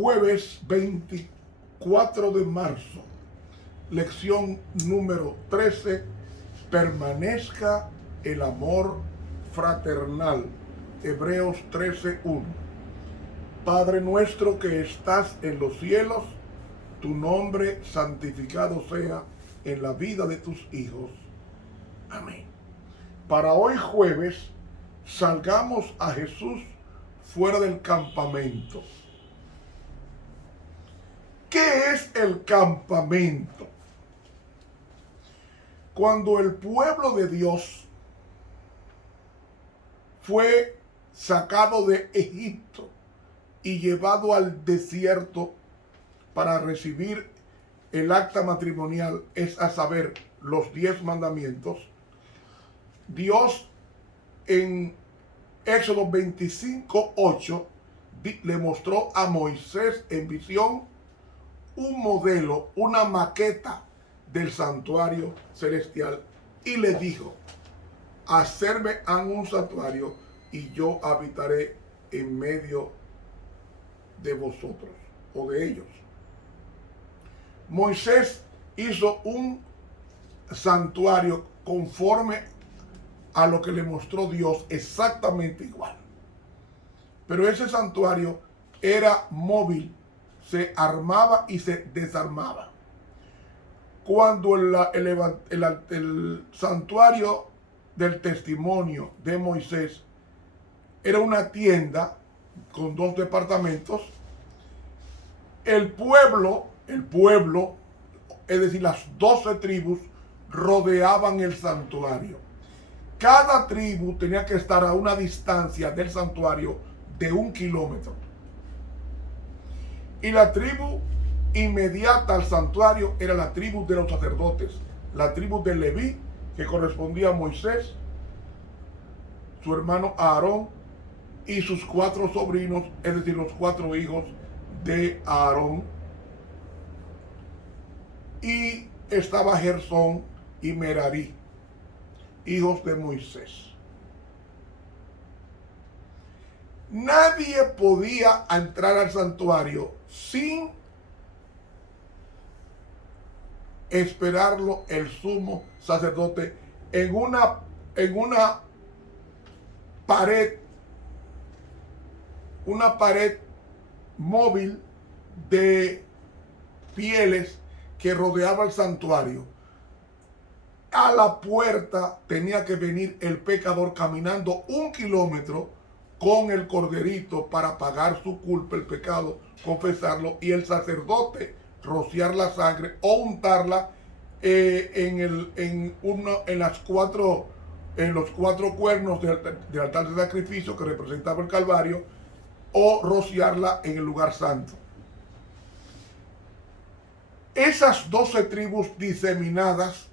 Jueves 24 de marzo, lección número 13, permanezca el amor fraternal. Hebreos 13:1. Padre nuestro que estás en los cielos, tu nombre santificado sea en la vida de tus hijos. Amén. Para hoy jueves, salgamos a Jesús fuera del campamento. ¿Qué es el campamento? Cuando el pueblo de Dios fue sacado de Egipto y llevado al desierto para recibir el acta matrimonial, es a saber, los 10 mandamientos, Dios en Éxodo 25:8 le mostró a Moisés en visión un modelo, una maqueta del santuario celestial y le dijo: hacerme un santuario y yo habitaré en medio de vosotros o de ellos. Moisés hizo un santuario conforme a lo que le mostró Dios, exactamente igual. Pero ese santuario era móvil, se armaba y se desarmaba. Cuando el santuario del testimonio de Moisés era una tienda con 2 departamentos, el pueblo, es decir, las 12 tribus rodeaban el santuario. Cada tribu tenía que estar a una distancia del santuario de 1 kilómetro. Y la tribu inmediata al santuario era la tribu de los sacerdotes, la tribu de Leví, que correspondía a Moisés, su hermano Aarón y sus 4 sobrinos, es decir, los 4 hijos de Aarón. Y estaba Gersón y Merarí, hijos de Moisés. Nadie podía entrar al santuario sin esperarlo el sumo sacerdote en una pared móvil de pieles que rodeaba el santuario. A la puerta tenía que venir el pecador caminando 1 kilómetro con el corderito para pagar su culpa, el pecado, confesarlo, y el sacerdote rociar la sangre o untarla en los 4 cuernos del altar de sacrificio que representaba el Calvario, o rociarla en el lugar santo. Esas 12 tribus diseminadas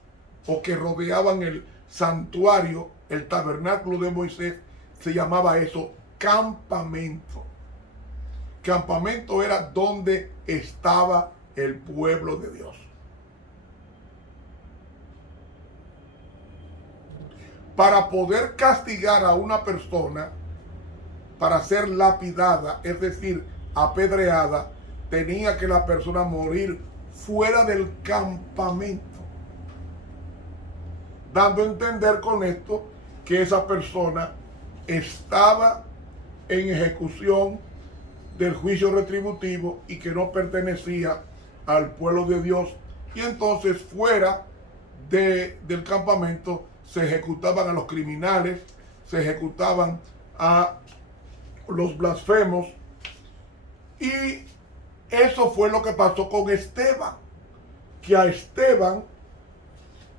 o que rodeaban el santuario, el tabernáculo de Moisés, se llamaba eso campamento. Campamento era donde estaba el pueblo de Dios. Para poder castigar a una persona, para ser lapidada, es decir, apedreada, tenía que la persona morir fuera del campamento, dando a entender con esto que esa persona estaba en ejecución del juicio retributivo y que no pertenecía al pueblo de Dios, y entonces fuera del campamento se ejecutaban a los criminales, se ejecutaban a los blasfemos. Y eso fue lo que pasó con Esteban, que a Esteban,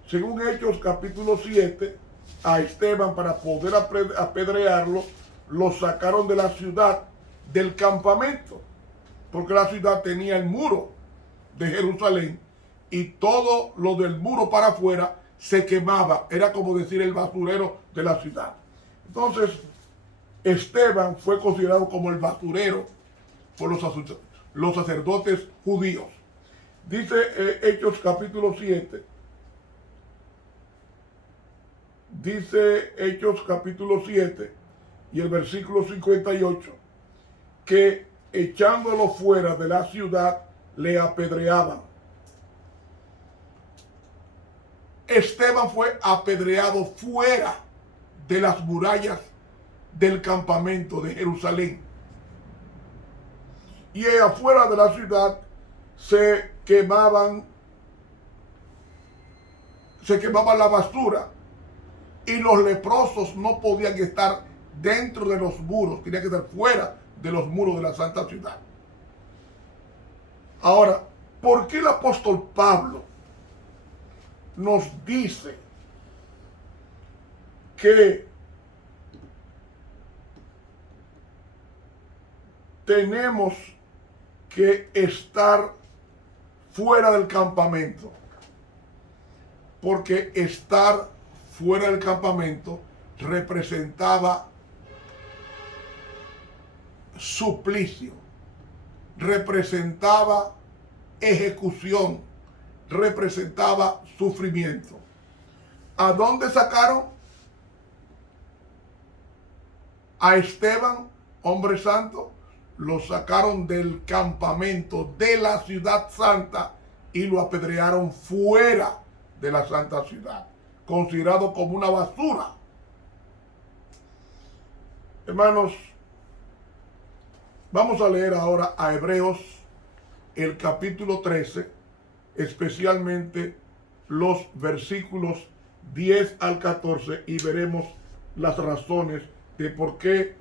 según Hechos capítulo 7, a Esteban, para poder apedrearlo, lo sacaron de la ciudad, del campamento, porque la ciudad tenía el muro de Jerusalén y todo lo del muro para afuera se quemaba, era como decir el basurero de la ciudad. Entonces Esteban fue considerado como el basurero por los sacerdotes judíos. Dice Hechos capítulo 7, dice Hechos capítulo 7 y el versículo 58, que echándolo fuera de la ciudad, le apedreaban. Esteban fue apedreado fuera de las murallas del campamento de Jerusalén. Y afuera de la ciudad se quemaba la basura. Y los leprosos no podían estar dentro de los muros, tenían que estar fuera de los muros de la santa ciudad. Ahora, ¿por qué el apóstol Pablo nos dice que tenemos que estar fuera del campamento? Porque estar fuera del campamento representaba suplicio, representaba ejecución, representaba sufrimiento. ¿A dónde sacaron a Esteban, hombre santo? Lo sacaron del campamento de la ciudad santa y lo apedrearon fuera de la santa ciudad, considerado como una basura. Hermanos, vamos a leer ahora a Hebreos, el capítulo 13, especialmente los versículos 10 al 14, y veremos las razones de por qué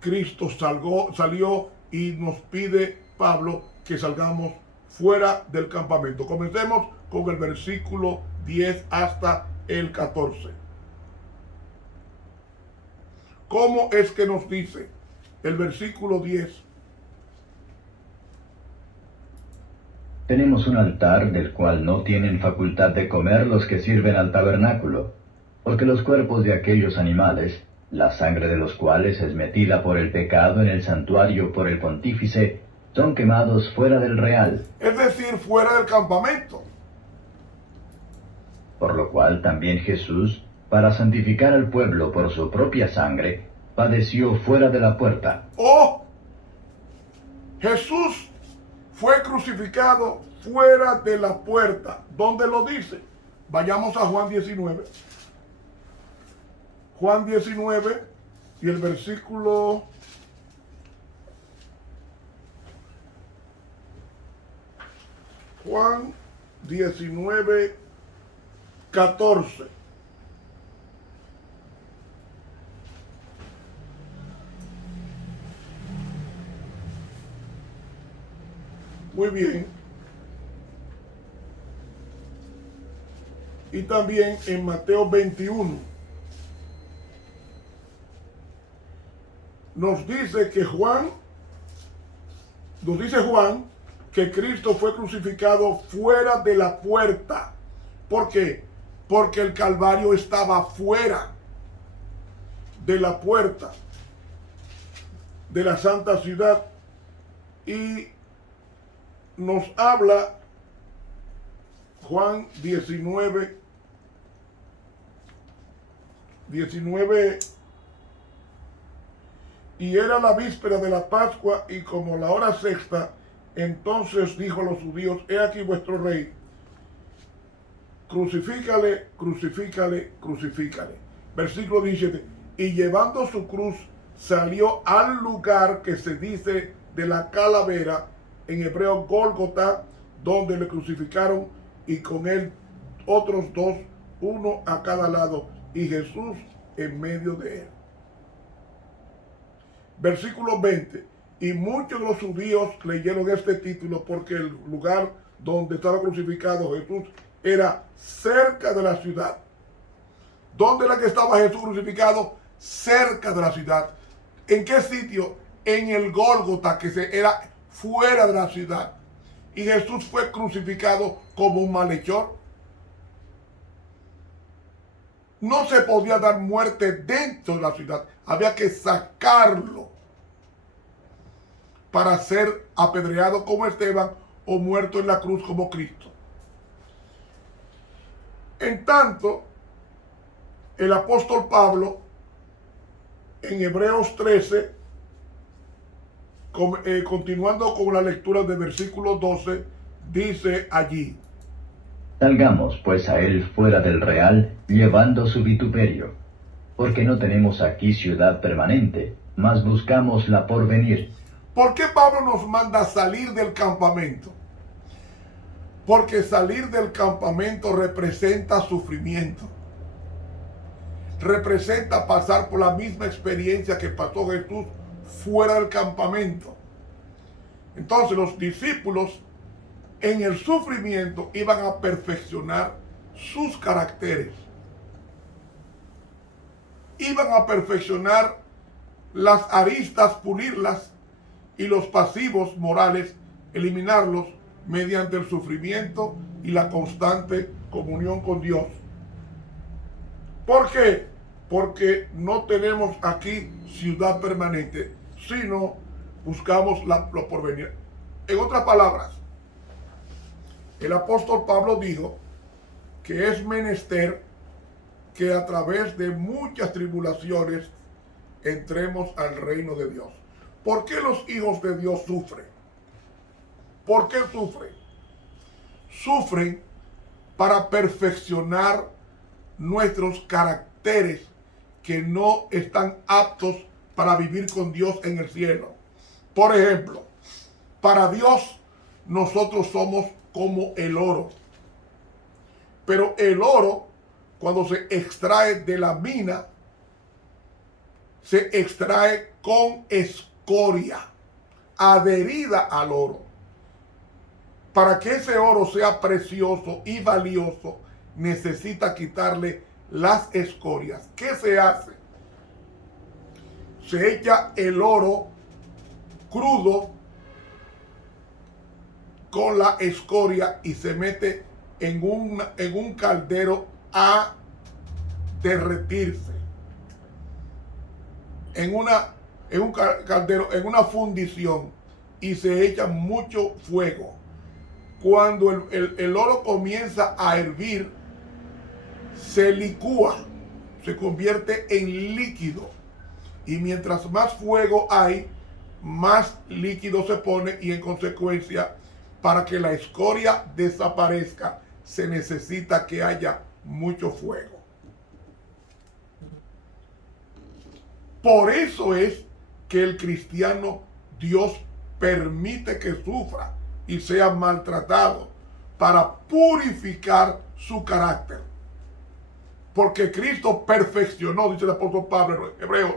Cristo salió y nos pide Pablo que salgamos fuera del campamento. Comencemos con el versículo 10 hasta el 14. ¿Cómo es que nos dice el versículo 10? Tenemos un altar del cual no tienen facultad de comer los que sirven al tabernáculo, porque los cuerpos de aquellos animales, la sangre de los cuales es metida por el pecado en el santuario por el pontífice, son quemados fuera del real. Es decir, fuera del campamento. Por lo cual también Jesús, para santificar al pueblo por su propia sangre, padeció fuera de la puerta. ¡Oh! Jesús fue crucificado fuera de la puerta. ¿Dónde lo dice? Vayamos a Juan 19. Juan 19 y el versículo Juan 19, 14. Muy bien. Y también en Mateo 21 nos dice Juan que Cristo fue crucificado fuera de la puerta. ¿Por qué? Porque el Calvario estaba fuera de la puerta de la santa ciudad. Y nos habla Juan 19, y era la víspera de la Pascua y como la hora sexta, entonces dijo a los judíos: he aquí vuestro rey, crucifícale, crucifícale, crucifícale. Versículo 17, y llevando su cruz salió al lugar que se dice de la calavera, en hebreo Gólgota, donde le crucificaron, y con él otros dos, uno a cada lado, y Jesús en medio de él. Versículo 20, y muchos de los judíos leyeron este título porque el lugar donde estaba crucificado Jesús era cerca de la ciudad. ¿Dónde era que estaba Jesús crucificado? Cerca de la ciudad. ¿En qué sitio? En el Gólgota, que era fuera de la ciudad. Y Jesús fue crucificado como un malhechor. No se podía dar muerte dentro de la ciudad. Había que sacarlo para ser apedreado como Esteban o muerto en la cruz como Cristo. En tanto, el apóstol Pablo, en Hebreos 13, Continuando con la lectura del versículo 12, dice allí: Salgamos pues a él fuera del real, llevando su vituperio, porque no tenemos aquí ciudad permanente, mas buscamos la por venir. ¿Por qué Pablo nos manda salir del campamento? Porque salir del campamento representa sufrimiento. Representa pasar por la misma experiencia que pasó Jesús fuera del campamento. Entonces los discípulos en el sufrimiento iban a perfeccionar sus caracteres. Iban a perfeccionar las aristas, pulirlas, y los pasivos morales, eliminarlos mediante el sufrimiento y la constante comunión con Dios. ¿Por qué? Porque no tenemos aquí ciudad permanente, sino buscamos lo porvenir. En otras palabras, el apóstol Pablo dijo que es menester que a través de muchas tribulaciones entremos al reino de Dios. ¿Por qué los hijos de Dios sufren? ¿Por qué sufren? Sufren para perfeccionar nuestros caracteres que no están aptos para vivir con Dios en el cielo. Por ejemplo, para Dios nosotros somos como el oro. Pero el oro, cuando se extrae de la mina, se extrae con escoria adherida al oro. Para que ese oro sea precioso y valioso, necesita quitarle las escorias. ¿Qué se hace? Se echa el oro crudo con la escoria y se mete en un caldero a derretirse. En un caldero, en una fundición, y se echa mucho fuego. Cuando el oro comienza a hervir, se licúa, se convierte en líquido. Y mientras más fuego hay, más líquido se pone, y en consecuencia, para que la escoria desaparezca, se necesita que haya mucho fuego. Por eso es que el cristiano, Dios permite que sufra y sea maltratado para purificar su carácter. Porque Cristo perfeccionó, dice el apóstol Pablo en Hebreos,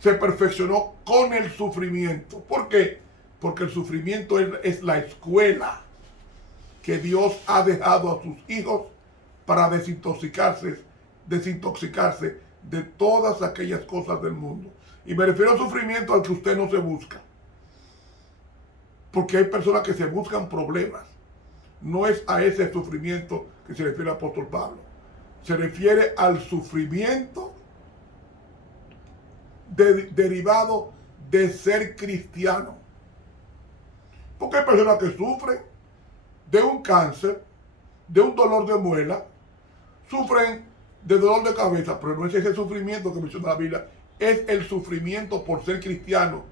se perfeccionó con el sufrimiento. ¿Por qué? Porque el sufrimiento es la escuela que Dios ha dejado a sus hijos para desintoxicarse de todas aquellas cosas del mundo. Y me refiero al sufrimiento al que usted no se busca. Porque hay personas que se buscan problemas. No es a ese sufrimiento que se refiere el apóstol Pablo. Se refiere al sufrimiento derivado de ser cristiano. Porque hay personas que sufren de un cáncer, de un dolor de muela, sufren de dolor de cabeza, pero no es ese sufrimiento que menciona la Biblia, es el sufrimiento por ser cristiano,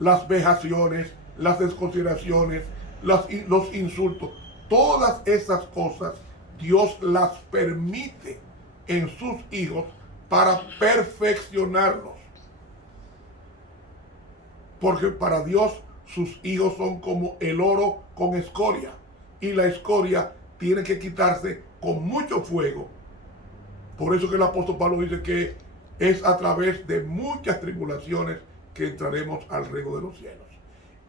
las vejaciones, las desconsideraciones, los insultos, todas esas cosas Dios las permite en sus hijos para perfeccionarlos. Porque para Dios sus hijos son como el oro con escoria, y la escoria tiene que quitarse con mucho fuego. Por eso que el apóstol Pablo dice que es a través de muchas tribulaciones que entraremos al reino de los cielos.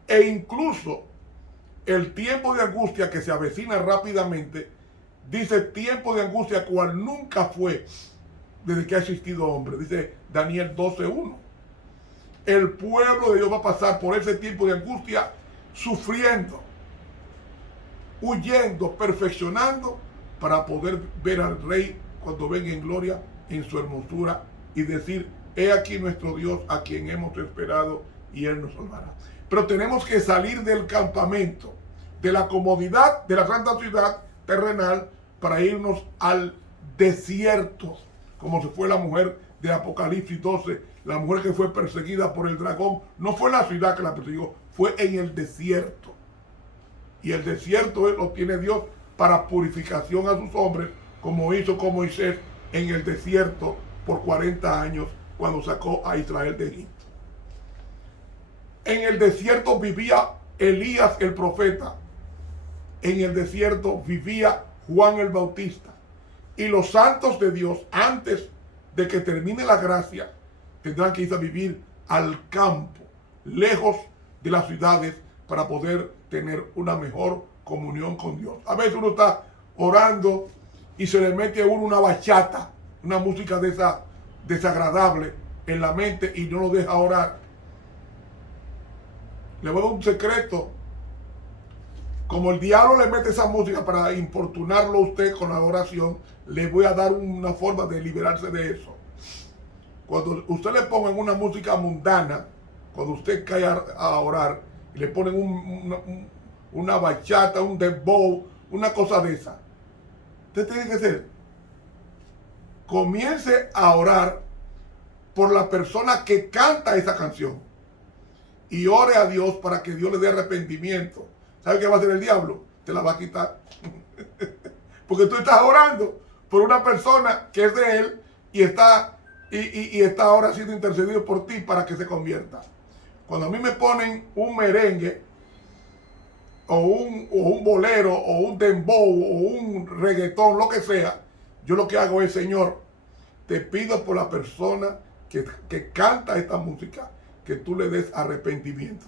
E incluso el tiempo de angustia que se avecina rápidamente, dice tiempo de angustia cual nunca fue desde que ha existido hombre. Dice Daniel 12:1. El pueblo de Dios va a pasar por ese tiempo de angustia sufriendo, huyendo, perfeccionando, para poder ver al Rey cuando venga en gloria, en su hermosura, y decir: he aquí nuestro Dios, a quien hemos esperado, y Él nos salvará. Pero tenemos que salir del campamento, de la comodidad de la santa ciudad terrenal, para irnos al desierto, como se fue la mujer de Apocalipsis 12, la mujer que fue perseguida por el dragón, no fue en la ciudad que la persiguió, fue en el desierto. Y el desierto lo tiene Dios para purificación a sus hombres, como hizo con Moisés en el desierto por 40 años cuando sacó a Israel de Egipto. En el desierto vivía Elías el profeta. En el desierto vivía Juan el Bautista. Y los santos de Dios, antes de que termine la gracia, tendrán que ir a vivir al campo, lejos de las ciudades, para poder tener una mejor comunión con Dios. A veces uno está orando y se le mete a uno una bachata, una música de esa desagradable en la mente y no lo deja orar. Le voy a dar un secreto. Como el diablo le mete esa música para importunarlo a usted con la oración, le voy a dar una forma de liberarse de eso. Cuando usted le ponga una música mundana, cuando usted cae a orar, y le ponen una bachata, un dembow, una cosa de esa, usted tiene que hacer, comience a orar por la persona que canta esa canción y ore a Dios para que Dios le dé arrepentimiento. ¿Sabe qué va a hacer el diablo? Te la va a quitar. Porque tú estás orando por una persona que es de él y está ahora siendo intercedido por ti para que se convierta. Cuando a mí me ponen un merengue o un bolero o un dembow o un reggaetón, lo que sea, yo lo que hago es, Señor, te pido por la persona que canta esta música, que tú le des arrepentimiento.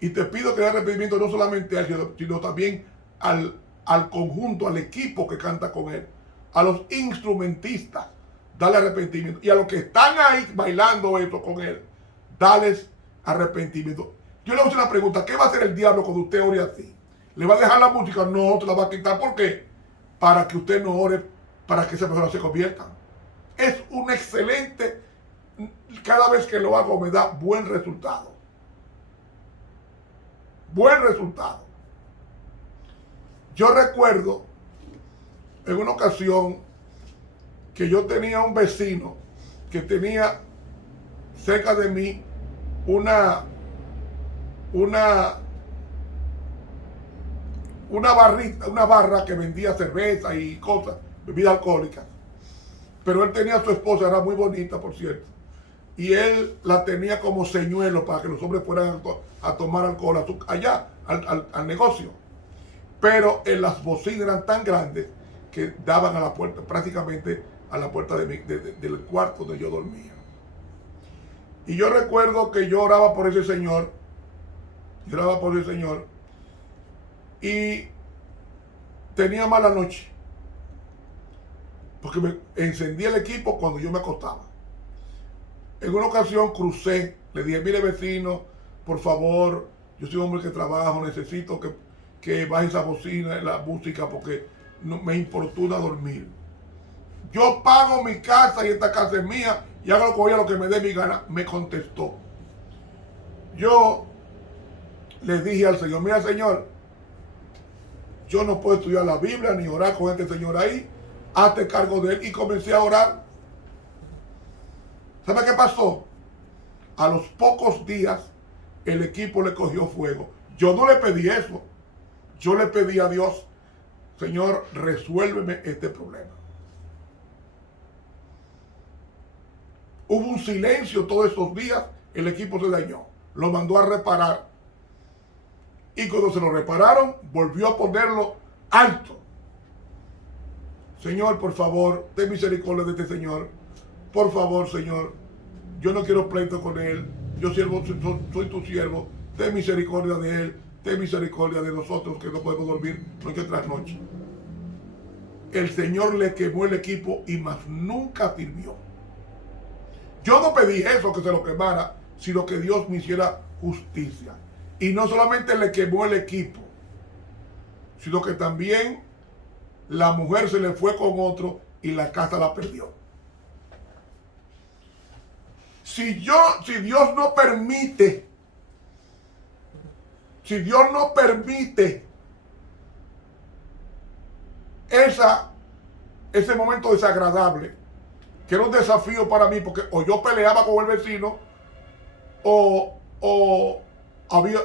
Y te pido que dé arrepentimiento no solamente a él, sino también al conjunto, al equipo que canta con él, a los instrumentistas, dale arrepentimiento. Y a los que están ahí bailando esto con él, dales arrepentimiento. Yo le hago una pregunta: ¿qué va a hacer el diablo cuando usted ore así? ¿Le va a dejar la música? No, te la va a quitar. ¿Por qué? Para que usted no ore, para que esa persona se convierta. Es un excelente, cada vez que lo hago me da buen resultado. Buen resultado. Yo recuerdo en una ocasión que yo tenía un vecino que tenía cerca de mí una barra que vendía cerveza y cosas, bebidas alcohólicas. Pero él tenía a su esposa, era muy bonita, por cierto, y él la tenía como señuelo para que los hombres fueran a tomar alcohol allá, al negocio. Pero las bocinas eran tan grandes que daban a la puerta, prácticamente a la puerta del cuarto donde yo dormía. Y yo recuerdo que yo oraba por ese señor, y tenía mala noche, porque me encendía el equipo cuando yo me acostaba. En una ocasión crucé, le dije: mire vecino, por favor, yo soy un hombre que trabajo, necesito que baje esa bocina, la música, porque no, me importuna dormir. Yo pago mi casa y esta casa es mía y hago lo que me dé mi gana. Me contestó. Yo le dije al Señor: mira, Señor, yo no puedo estudiar la Biblia ni orar con este señor ahí, hazte cargo de él. Y comencé a orar. ¿Sabe qué pasó? A los pocos días el equipo le cogió fuego. Yo no le pedí eso. Yo le pedí a Dios: Señor, resuélveme este problema. Hubo un silencio todos esos días, el equipo se dañó. Lo mandó a reparar. Y cuando se lo repararon, volvió a ponerlo alto. Señor, por favor, ten misericordia de este señor. Por favor, Señor, yo no quiero pleito con él. Yo soy tu siervo. Ten misericordia de él. Ten misericordia de nosotros que no podemos dormir noche tras noche. El Señor le quemó el equipo y más nunca sirvió. Yo no pedí eso, que se lo quemara, sino que Dios me hiciera justicia. Y no solamente le quemó el equipo, sino que también la mujer se le fue con otro y la casa la perdió. Si Dios no permite ese momento desagradable, que era un desafío para mí, porque o yo peleaba con el vecino, o habría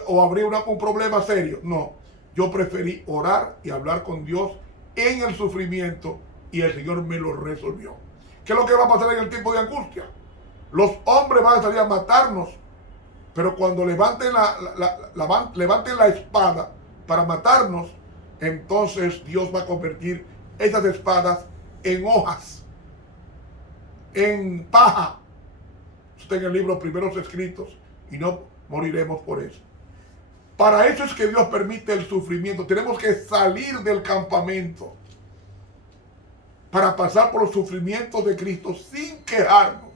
un problema serio. No, yo preferí orar y hablar con Dios en el sufrimiento, y el Señor me lo resolvió. ¿Qué es lo que va a pasar en el tiempo de angustia? Los hombres van a salir a matarnos, pero cuando levanten la espada para matarnos, entonces Dios va a convertir esas espadas en hojas, en paja. Está en el libro Primeros Escritos, y no moriremos por eso. Para eso es que Dios permite el sufrimiento. Tenemos que salir del campamento para pasar por los sufrimientos de Cristo sin quejarnos.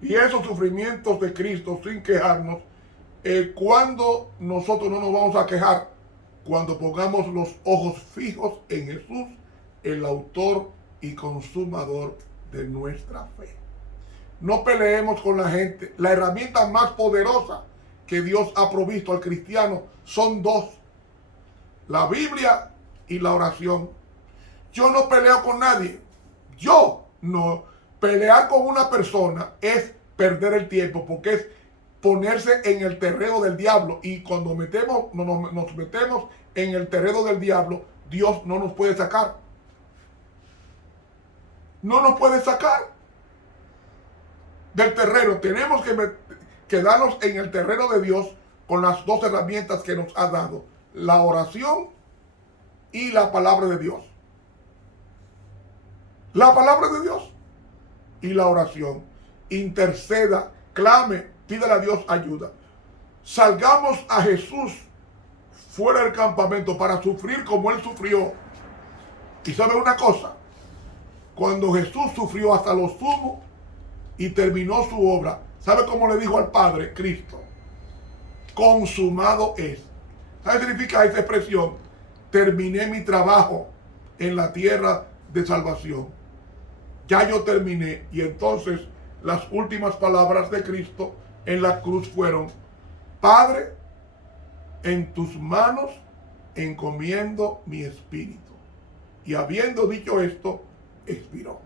Y esos sufrimientos de Cristo sin quejarnos, cuando nosotros no nos vamos a quejar, cuando pongamos los ojos fijos en Jesús, el autor y consumador de nuestra fe. No peleemos con la gente. La herramienta más poderosa que Dios ha provisto al cristiano son dos: la Biblia y la oración. Yo no peleo con nadie. Yo no. Pelear con una persona es perder el tiempo, porque es ponerse en el terreno del diablo. Y cuando nos metemos en el terreno del diablo, Dios no nos puede sacar. No nos puede sacar del terreno. Tenemos que quedarnos en el terreno de Dios con las dos herramientas que nos ha dado: la oración y la palabra de Dios. La palabra de Dios y la oración. Interceda, clame, pídale a Dios ayuda. Salgamos a Jesús fuera del campamento para sufrir como Él sufrió. Y sabe una cosa: cuando Jesús sufrió hasta lo sumo y terminó su obra, ¿sabe cómo le dijo al Padre Cristo? Consumado es. ¿Sabe qué significa esa expresión? Terminé mi trabajo en la tierra de salvación. Ya yo terminé. Y entonces las últimas palabras de Cristo en la cruz fueron: Padre, en tus manos encomiendo mi espíritu. Y habiendo dicho esto, expiró.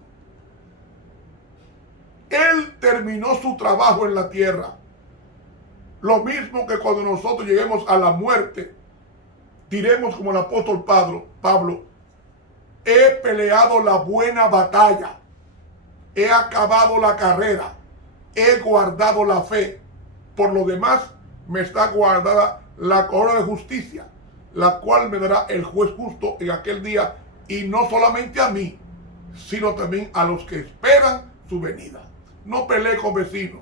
Él terminó su trabajo en la tierra. Lo mismo que cuando nosotros lleguemos a la muerte, diremos como el apóstol Pablo: he peleado la buena batalla, he acabado la carrera, he guardado la fe. Por lo demás, me está guardada la corona de justicia, la cual me dará el juez justo en aquel día, y no solamente a mí, sino también a los que esperan su venida. No pelee con vecinos,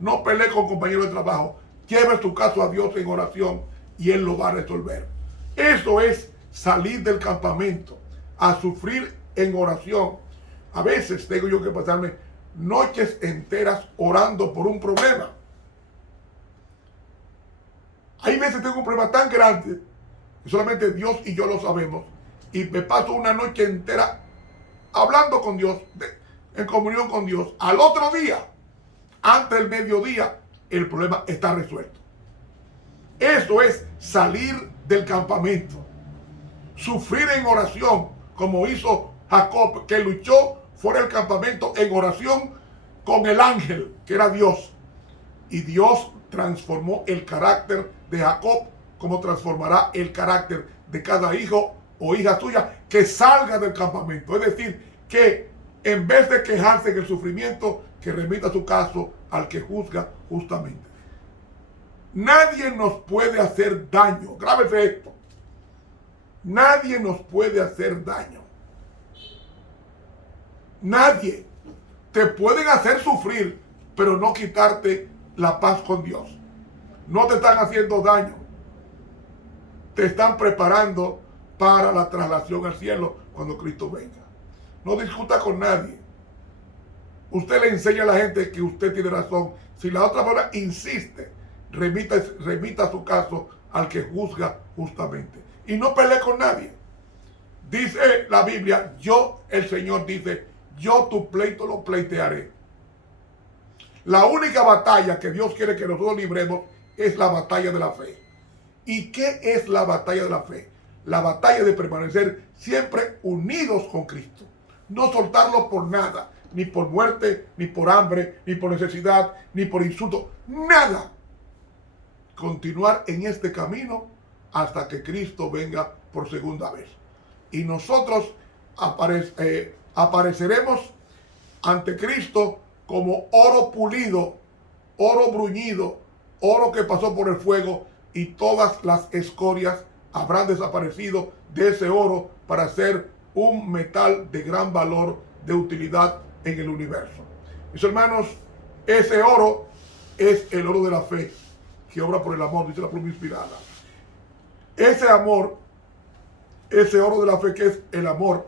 no pelee con compañeros de trabajo. Lleve tu caso a Dios en oración y Él lo va a resolver. Eso es salir del campamento, a sufrir en oración. A veces tengo yo que pasarme noches enteras orando por un problema. Hay veces tengo un problema tan grande que solamente Dios y yo lo sabemos, y me paso una noche entera hablando con Dios, en comunión con Dios. Al otro día, antes del mediodía, el problema está resuelto. Eso es salir del campamento. Sufrir en oración, como hizo Jacob, que luchó fuera del campamento en oración con el ángel, que era Dios. Y Dios transformó el carácter de Jacob, como transformará el carácter de cada hijo o hija suya que salga del campamento. Es decir, que en vez de quejarse en el sufrimiento, que remita su caso al que juzga justamente. Nadie nos puede hacer daño. Grábese esto. Nadie nos puede hacer daño. Nadie. Te pueden hacer sufrir, pero no quitarte la paz con Dios. No te están haciendo daño. Te están preparando para la traslación al cielo cuando Cristo venga. No discuta con nadie. Usted le enseña a la gente que usted tiene razón. Si la otra persona insiste, remita su caso al que juzga justamente. Y no pelee con nadie. Dice la Biblia, el Señor dice, yo tu pleito lo pleitearé. La única batalla que Dios quiere que nosotros libremos es la batalla de la fe. ¿Y qué es la batalla de la fe? La batalla de permanecer siempre unidos con Cristo. No soltarlo por nada. ni por muerte, ni por hambre, ni por necesidad, ni por insulto, nada. Continuar en este camino hasta que Cristo venga por segunda vez. Y nosotros apareceremos ante Cristo como oro pulido, oro bruñido, oro que pasó por el fuego, y todas las escorias habrán desaparecido de ese oro para ser un metal de gran valor, de utilidad en el universo. Mis hermanos, ese oro es el oro de la fe, que obra por el amor, dice la pluma inspirada. Ese amor, ese oro de la fe que es el amor,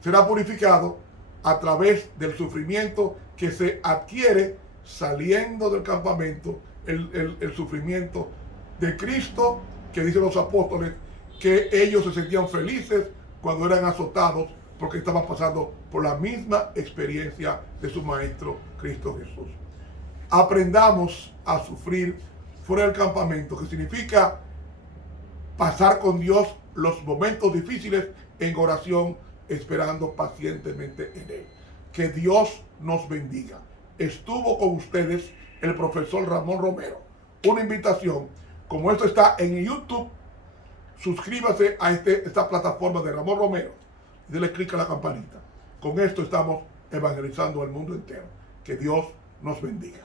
será purificado a través del sufrimiento que se adquiere saliendo del campamento, el sufrimiento de Cristo, que dicen los apóstoles que ellos se sentían felices cuando eran azotados porque estaban pasando por la misma experiencia de su Maestro Cristo Jesús. Aprendamos a sufrir fuera del campamento, que significa pasar con Dios los momentos difíciles en oración, esperando pacientemente en Él. Que Dios nos bendiga. Estuvo con ustedes el profesor Ramón Romero. Una invitación, como esto está en YouTube, suscríbase a esta plataforma de Ramón Romero y dele clic a la campanita. Con esto estamos evangelizando al mundo entero. Que Dios nos bendiga.